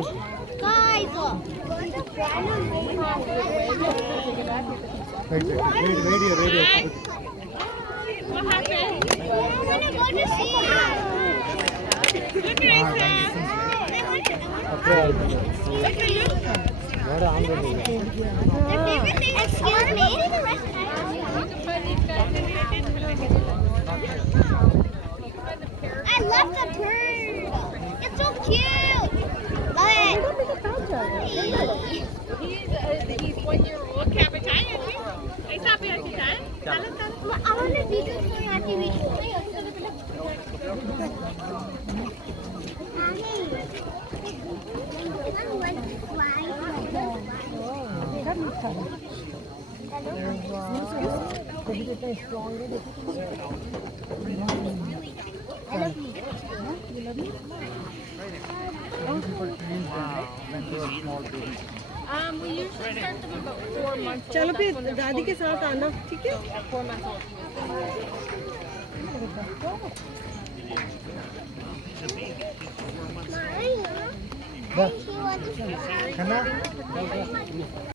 Guys, Radio. what happened? I want to go to see it. Look at it, Look at you. Their favorite thing is excuse me. I love the bird. It's so cute. Love it. He's 1 year old. Kapitayan. Ay, sabi natin yan. I want to video for your TV. We usually start them about 4 months old. चलो फिर दादी के साथ आना ठीक है 4 months old. Mommy, I want to